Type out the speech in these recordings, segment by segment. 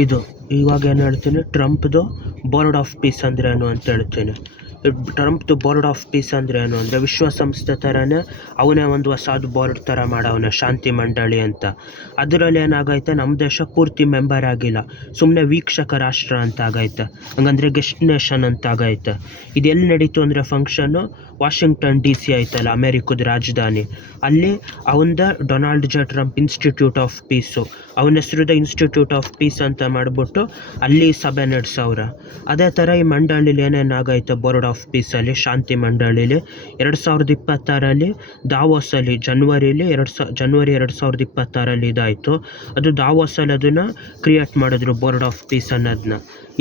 ಇದು ಇವಾಗ ಏನು ಹೇಳ್ತೀನಿ, ಟ್ರಂಪ್ದು ಬೋರ್ಡ್ ಆಫ್ ಪೀಸ್ ಅಂದ್ರೆ ಏನು ಅಂತ ಹೇಳ್ತೀನಿ. ಟ್ರಂಪ್ದು ಬೋರ್ಡ್ ಆಫ್ ಪೀಸ್ ಅಂದ್ರೆ ಏನು ಅಂದರೆ, ವಿಶ್ವಸಂಸ್ಥೆ ಥರನೇ ಅವನೇ ಒಂದು ಹೊಸದು ಬೋರ್ಡ್ ಥರ ಮಾಡವನೆ, ಶಾಂತಿ ಮಂಡಳಿ ಅಂತ. ಅದರಲ್ಲಿ ಏನಾಗೈತೆ, ನಮ್ಮ ದೇಶ ಪೂರ್ತಿ ಮೆಂಬರ್ ಆಗಿಲ್ಲ, ಸುಮ್ಮನೆ ವೀಕ್ಷಕ ರಾಷ್ಟ್ರ ಅಂತ ಆಗೈತೆ, ಹಂಗಂದ್ರೆ ಗೆಸ್ಟ್ ನೇಷನ್ ಅಂತ ಆಗೈತೆ. ಇದು ಎಲ್ಲಿ ನಡೀತು ಅಂದರೆ ಫಂಕ್ಷನ್ನು ವಾಷಿಂಗ್ಟನ್ DC ಐತಲ್ಲ, ಅಮೇರಿಕದ ರಾಜಧಾನಿ, ಅಲ್ಲಿ ಅವಂದ Donald J. Trump institute of piece, ಅವನ ಹೆಸರುದ ಇನ್ಸ್ಟಿಟ್ಯೂಟ್ ಆಫ್ ಪೀಸ್ ಅಂತ ಮಾಡಿಬಿಟ್ಟು ಅಲ್ಲಿ ಸಭೆ ನಡೆಸವ್ರೆ. ಅದೇ ಥರ ಈ ಮಂಡಳಿಲಿ ಏನೇನಾಗೈತೆ ಬೋರ್ಡ್ ಆಫ್ ಪೀಸಲ್ಲಿ, ಶಾಂತಿ ಮಂಡಳಿಲಿ 2026 ದಾವೋಸಲ್ಲಿ ಜನವರಿ 2026 ಇದಾಯಿತು. ಅದು ದಾವೋಸಲ್ಲಿ ಅದನ್ನು ಕ್ರಿಯೇಟ್ ಮಾಡಿದ್ರು ಬೋರ್ಡ್ ಆಫ್ ಪೀಸ್ ಅನ್ನೋದನ್ನ.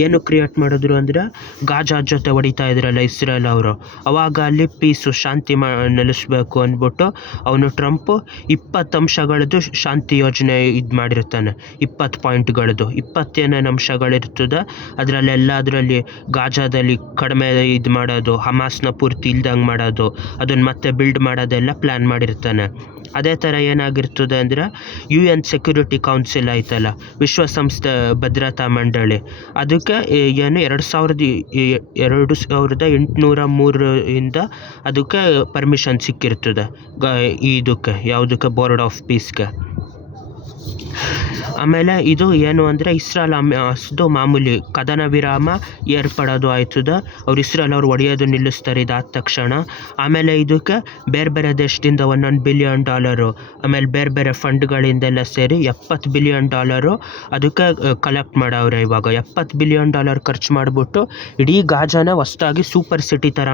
ಏನು ಕ್ರಿಯೇಟ್ ಮಾಡಿದ್ರು ಅಂದರೆ, ಗಾಜಾ ಜೊತೆ ಹೊಡಿತಾ ಇದ್ರಲ್ಲ ಇಸ್ರೇಲ್ ಅವರು, ಅವಾಗ ಅಲ್ಲಿ ಪೀಸು ಶಾಂತಿ ನೆಲೆಸಬೇಕು ಅಂದ್ಬಿಟ್ಟು ಅವನು ಟ್ರಂಪ್ 20 ಅಂಶಗಳದ್ದು ಶಾಂತಿ ಯೋಜನೆ ಇದು ಮಾಡಿರ್ತಾನೆ. 20 ಪಾಯಿಂಟ್ಗಳದ್ದು 20 ಏನೇನು ಅಂಶಗಳಿರ್ತದೆ ಅದರಲ್ಲಿ ಗಾಜಾದಲ್ಲಿ ಕಡಿಮೆ ಇದು ಮಾಡೋದು, ಹಮಾಸ್ನ ಪೂರ್ತಿ ಇಲ್ದಂಗೆ ಮಾಡೋದು, ಅದನ್ನು ಮತ್ತೆ ಬಿಲ್ಡ್ ಮಾಡೋದೆಲ್ಲ ಪ್ಲ್ಯಾನ್ ಮಾಡಿರ್ತಾನೆ. ಅದೇ ಥರ ಏನಾಗಿರ್ತದೆ ಅಂದರೆ, UN ಸೆಕ್ಯೂರಿಟಿ ಕೌನ್ಸಿಲ್ ಆಯ್ತಲ್ಲ, ವಿಶ್ವಸಂಸ್ಥೆ ಭದ್ರತಾ ಮಂಡಳಿ, ಅದಕ್ಕೆ ಏನು 2803 ಅದಕ್ಕೆ ಪರ್ಮಿಷನ್ ಸಿಕ್ಕಿರ್ತದೆ, ಇದಕ್ಕೆ ಯಾವುದಕ್ಕೆ ಬೋರ್ಡ್ ಆಫ್ ಪೀಸ್ಗೆ. ಆಮೇಲೆ ಇದು ಏನು ಅಂದರೆ, ಇಸ್ರೇಲ್ ಹಮಾಸ್ದು ಮಾಮೂಲಿ ಕದನ ವಿರಾಮ ಏರ್ಪಡೋದು ಆಯ್ತದೆ, ಇಸ್ರೇಲ್ ಅವ್ರು ಹೊಡೆಯೋದು ನಿಲ್ಲಿಸ್ತಾರೆ ಇದಾದ ತಕ್ಷಣ. ಆಮೇಲೆ ಇದಕ್ಕೆ ಬೇರೆ ಬೇರೆ ದೇಶದಿಂದ $1 ಬಿಲಿಯನ್, ಆಮೇಲೆ ಬೇರೆ ಬೇರೆ ಫಂಡ್ಗಳಿಂದೆಲ್ಲ ಸೇರಿ $70 ಬಿಲಿಯನ್ ಅದಕ್ಕೆ ಕಲೆಕ್ಟ್ ಮಾಡವ್ರೆ. ಇವಾಗ $70 ಬಿಲಿಯನ್ ಖರ್ಚು ಮಾಡಿಬಿಟ್ಟು ಇಡೀ ಗಾಜಾನ ಹೊಸ್ದಾಗಿ ಸೂಪರ್ ಸಿಟಿ ಥರ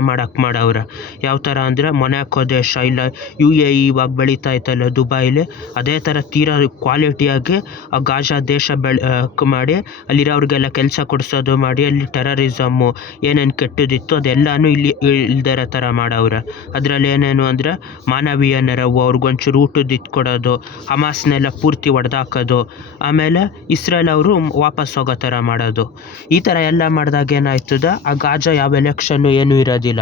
ಮಾಡವ್ರೆ. ಯಾವ ಥರ ಅಂದರೆ, ಮೊನಾಕೋ ದೇಶ ಇಲ್ಲ UAE ಇವಾಗ ಬೆಳೀತಾ ಇತ್ತಲ್ಲ ದುಬೈಲಿ, ಅದೇ ಥರ ತೀರಾ ಕ್ವಾಲಿಟಿಯಾಗಿ ಆ ಗಾಜಾ ದೇಶ ಮಾಡಿ ಅಲ್ಲಿರೋರಿಗೆಲ್ಲ ಕೆಲಸ ಕೊಡಿಸೋದು ಮಾಡಿ, ಅಲ್ಲಿ ಟೆರರಿಸಮ್ಮು ಏನೇನು ಕೆಟ್ಟದಿತ್ತು ಅದೆಲ್ಲನೂ ಇಲ್ಲಿ ಇಲ್ದಿರೋ ಥರ ಮಾಡವ್ರೆ. ಅದರಲ್ಲಿ ಏನೇನು ಅಂದರೆ, ಮಾನವೀಯ ನೆರವು, ಅವ್ರಿಗೊಂಚೂರು ಊಟದ ಇದು ಕೊಡೋದು, ಹಮಾಸ್ನೆಲ್ಲ ಪೂರ್ತಿ ಹೊಡೆದಾಕೋದು, ಆಮೇಲೆ ಇಸ್ರೇಲ್ ಅವರು ವಾಪಸ್ ಹೋಗೋ ಥರ ಮಾಡೋದು. ಈ ಥರ ಎಲ್ಲ ಮಾಡಿದಾಗ ಏನಾಯ್ತದೆ, ಆ ಗಾಜಾ ಯಾವ ಎಲೆಕ್ಷನ್ನು ಏನೂ ಇರೋದಿಲ್ಲ,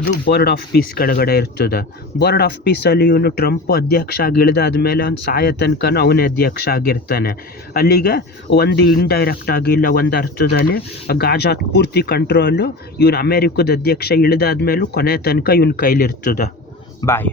ಅದು ಬೋರ್ಡ್ ಆಫ್ ಪೀಸ್ ಕೆಳಗಡೆ ಇರ್ತದೆ. ಬೋರ್ಡ್ ಆಫ್ ಪೀಸಲ್ಲಿ ಇವನು ಟ್ರಂಪ್ ಅಧ್ಯಕ್ಷ ಆಗಿ ಇಳಿದಾದ್ಮೇಲೆ ಅವ್ನು ಸಾಯೋ ತನಕನೂ ಅವನೇ ಅಧ್ಯಕ್ಷ ಆಗಿರ್ತಾನೆ. ಅಲ್ಲಿಗೆ ಒಂದು ಇಂಡೈರೆಕ್ಟ್ ಆಗಿ ಇಲ್ಲ ಒಂದು ಅರ್ಥದಲ್ಲಿ ಗಾಜಾ ಪೂರ್ತಿ ಕಂಟ್ರೋಲು ಇವನು ಅಮೇರಿಕದ ಅಧ್ಯಕ್ಷ ಇಳಿದಾದ್ಮೇಲೂ ಕೊನೆ ತನಕ ಇವನ ಕೈಲಿರ್ತದೆ. ಬಾಯ್.